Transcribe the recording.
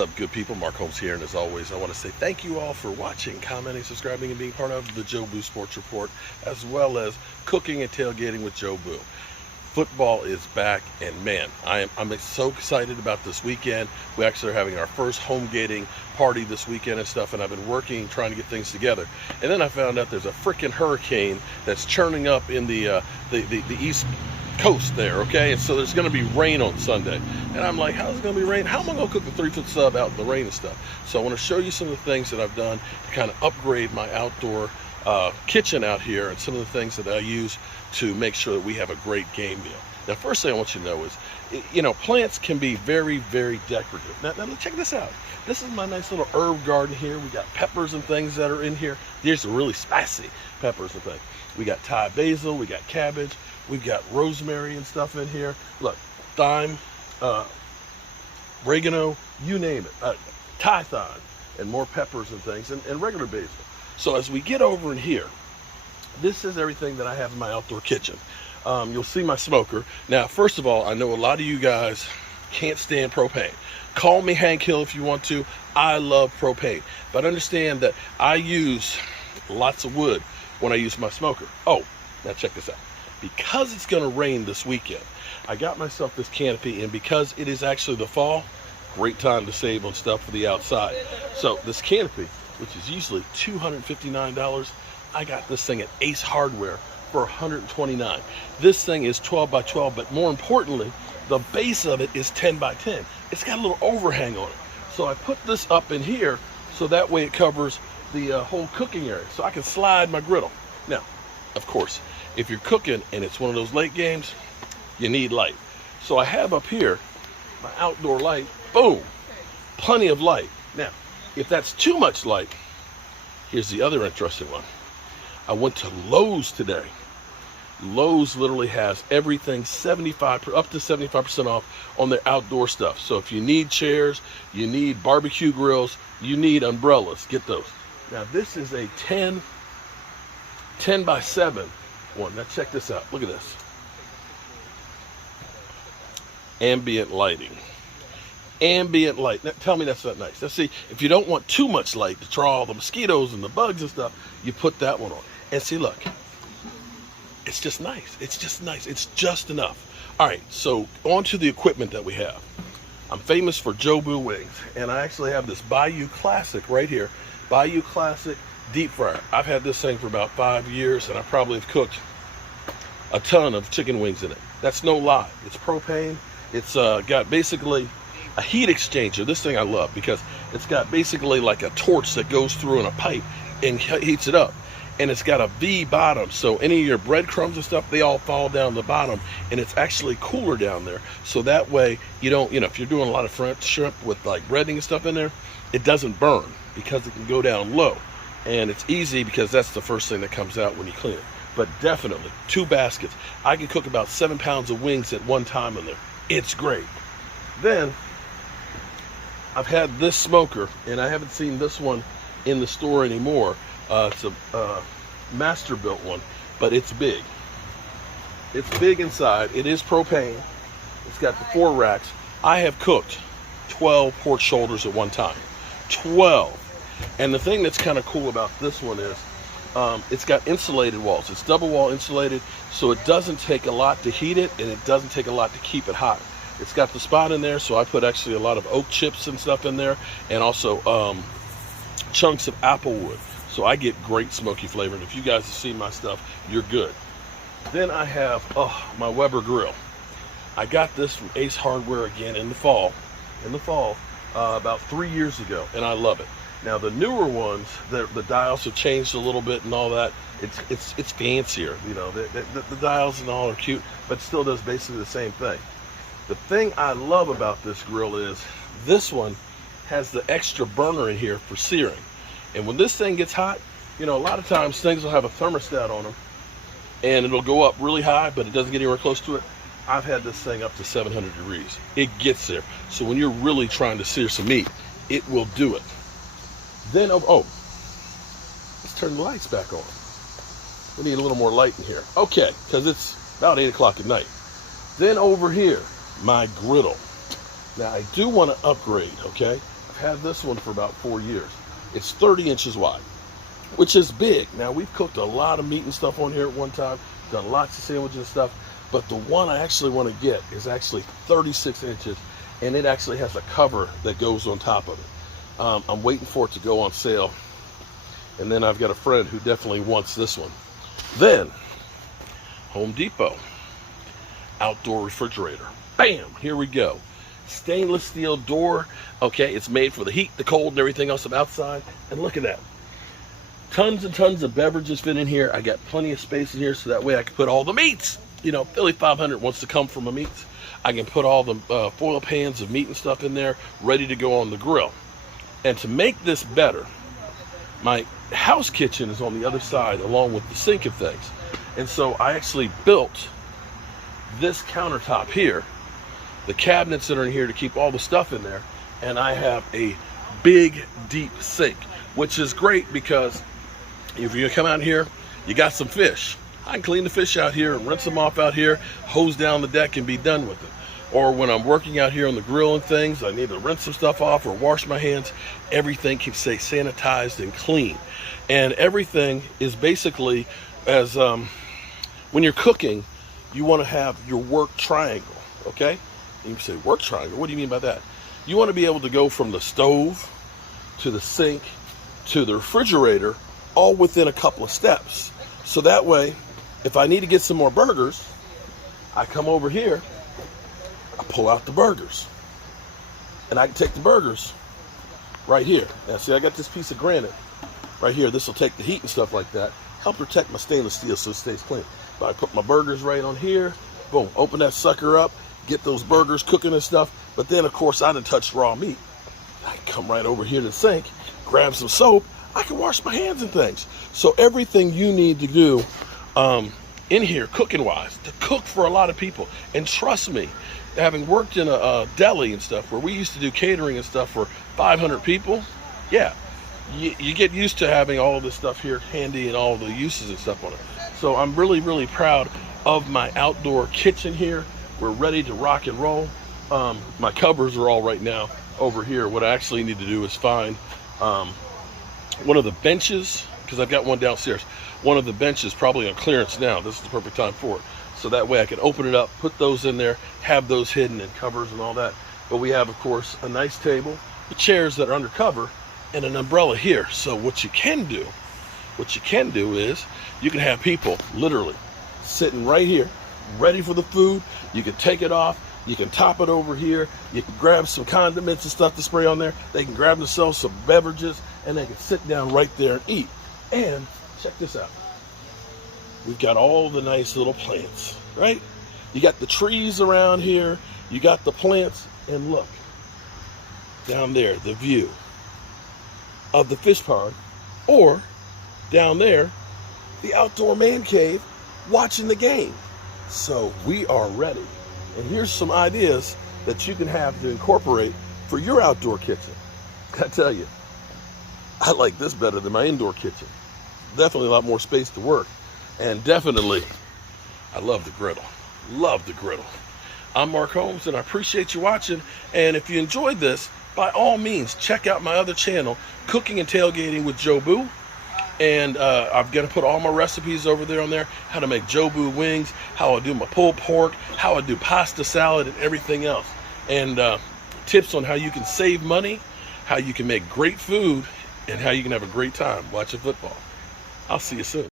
up, good people? Mark Holmes here, and as always, I want to say thank you all for watching, commenting, subscribing, and being part of the Joe Boo Sports Report, as well as cooking and tailgating with Joe Boo. Football is back, and man, I'm so excited about this weekend. We actually are having our first Homegating party this weekend and stuff, and I've been working, trying to get things together. And then I found out there's a freaking hurricane that's churning up in the East Coast there, okay? And so there's going to be rain on Sunday. And I'm like, how's it going to be rain? How am I going to cook a 3-foot sub out in the rain and stuff? So I want to show you some of the things that I've done to kind of upgrade my outdoor kitchen out here, and some of the things that I use to make sure that we have a great game meal. Now, first thing I want you to know is, you know, plants can be very, very decorative. Now check this out. This is my nice little herb garden here. We got peppers and things that are in here. These are really spicy peppers and things. We got Thai basil, we got cabbage, we've got rosemary and stuff in here. Look, thyme, oregano, you name it. Thai thyme, and more peppers and things, and regular basil. So as we get over in here, this is everything that I have in my outdoor kitchen. You'll see my smoker. Now, first of all, I know a lot of you guys can't stand propane. Call me Hank Hill if you want to. I love propane. But understand that I use lots of wood when I use my smoker. Oh, now check this out. Because it's going to rain this weekend, I got myself this canopy, and because it is actually the fall, great time to save on stuff for the outside. So this canopy, which is usually $259, I got this thing at Ace Hardware for $129. This thing is 12 by 12, but more importantly, the base of it is 10 by 10. It's got a little overhang on it. So I put this up in here so that way it covers the whole cooking area, so I can slide my griddle. Now, of course, if you're cooking and it's one of those late games, you need light. So I have up here my outdoor light. Boom, plenty of light. Now, if that's too much light, here's the other interesting one. I went to Lowe's today. Lowe's literally has everything up to 75% off on their outdoor stuff. So if you need chairs, you need barbecue grills, you need umbrellas, get those. Now this is a 10 by 7 one. Now check this out. Look at this. Ambient lighting. Ambient light. Now, tell me that's not nice. Now see, if you don't want too much light to draw all the mosquitoes and the bugs and stuff, you put that one on. And see, look, it's just nice. It's just nice. It's just enough. All right, so on to the equipment that we have. I'm famous for Joe Boo wings, and I actually have this Bayou Classic right here. Bayou Classic deep fryer. I've had this thing for about 5 years, and I probably have cooked a ton of chicken wings in it. That's no lie. It's propane. It's got basically a heat exchanger. This thing I love because it's got basically like a torch that goes through in a pipe and heats it up. And it's got a V bottom, so any of your breadcrumbs and stuff, they all fall down the bottom, and it's actually cooler down there. So that way you don't, if you're doing a lot of French shrimp with like breading and stuff in there, it doesn't burn because it can go down low. And it's easy because that's the first thing that comes out when you clean it. But definitely 2 baskets. I can cook about 7 pounds of wings at one time in there. It's great. Then I've had this smoker, and I haven't seen this one in the store anymore. It's a master built one, but it's big. It's big inside. It is propane. It's got the 4 racks. I have cooked 12 pork shoulders at one time. 12. And the thing that's kind of cool about this one is it's got insulated walls. It's double wall insulated, so it doesn't take a lot to heat it, and it doesn't take a lot to keep it hot. It's got the spot in there, so I put actually a lot of oak chips and stuff in there, and also chunks of apple wood. So I get great smoky flavor, and if you guys have seen my stuff, you're good. Then I have my Weber grill. I got this from Ace Hardware again in the fall, about 3 years ago, and I love it. Now the newer ones, the dials have changed a little bit and all that. It's fancier, the dials and all are cute, but it still does basically the same thing. The thing I love about this grill is this one has the extra burner in here for searing. And when this thing gets hot, a lot of times things will have a thermostat on them and it'll go up really high, but it doesn't get anywhere close to it. I've had this thing up to 700 degrees. It gets there. So when you're really trying to sear some meat, it will do it. Then, let's turn the lights back on. We need a little more light in here. Okay, because it's about 8 o'clock at night. Then over here, my griddle. Now I do want to upgrade, okay? I've had this one for about 4 years. It's 30 inches wide, which is big. Now, we've cooked a lot of meat and stuff on here at one time, done lots of sandwiches and stuff, but the one I actually want to get is actually 36 inches, and it actually has a cover that goes on top of it. I'm waiting for it to go on sale, and then I've got a friend who definitely wants this one. Then, Home Depot outdoor refrigerator. Bam, here we go. Stainless steel door. Okay, it's made for the heat, the cold, and everything else of outside. And look at that. Tons and tons of beverages fit in here. I got plenty of space in here so that way I can put all the meats. You know, Philly 500 wants to come from the meats. I can put all the foil pans of meat and stuff in there, ready to go on the grill. And to make this better, my house kitchen is on the other side along with the sink and things. And so I actually built this countertop here, the cabinets that are in here to keep all the stuff in there, and I have a big, deep sink, which is great because if you come out here, you got some fish. I can clean the fish out here and rinse them off out here, hose down the deck and be done with it. Or when I'm working out here on the grill and things, I need to rinse some stuff off or wash my hands. Everything can stay sanitized and clean. And everything is basically as, when you're cooking, you want to have your work triangle, okay? And you say, work triangle? What do you mean by that? You want to be able to go from the stove to the sink to the refrigerator all within a couple of steps. So that way, if I need to get some more burgers, I come over here, I pull out the burgers, and I can take the burgers right here. Now see, I got this piece of granite right here. This will take the heat and stuff like that, help protect my stainless steel so it stays clean. But I put my burgers right on here, boom, open that sucker up, get those burgers cooking and stuff. But then, of course, I done touched raw meat. I can come right over here to the sink, grab some soap, I can wash my hands and things. So everything you need to do in here, cooking-wise, to cook for a lot of people. And trust me, having worked in a deli and stuff, where we used to do catering and stuff for 500 people, yeah, you get used to having all of this stuff here handy and all the uses and stuff on it. So I'm really, really proud of my outdoor kitchen here. We're ready to rock and roll. My covers are all right now over here. What I actually need to do is find one of the benches, because I've got one downstairs. One of the benches probably on clearance now. This is the perfect time for it. So that way I can open it up, put those in there, have those hidden in covers and all that. But we have, of course, a nice table, the chairs that are under cover, and an umbrella here. So what you can do is you can have people literally sitting right here, ready for the food. You can take it off. You can top it over here. You can grab some condiments and stuff to spray on there. They can grab themselves some beverages, and they can sit down right there and eat. And check this out. We've got all the nice little plants, right? You got the trees around here. You got the plants. And look, down there, the view of the fish pond. Or down there, the outdoor man cave watching the game. So we are ready. And here's some ideas that you can have to incorporate for your outdoor kitchen. I tell you, I like this better than my indoor kitchen. Definitely a lot more space to work. And definitely, I love the griddle. Love the griddle. I'm Mark Holmes, and I appreciate you watching. And if you enjoyed this, by all means, check out my other channel, Cooking and Tailgating with Joe Boo. And I'm going to put all my recipes over there on there, how to make Joe Boo wings, how I do my pulled pork, how I do pasta salad and everything else. And tips on how you can save money, how you can make great food, and how you can have a great time watching football. I'll see you soon.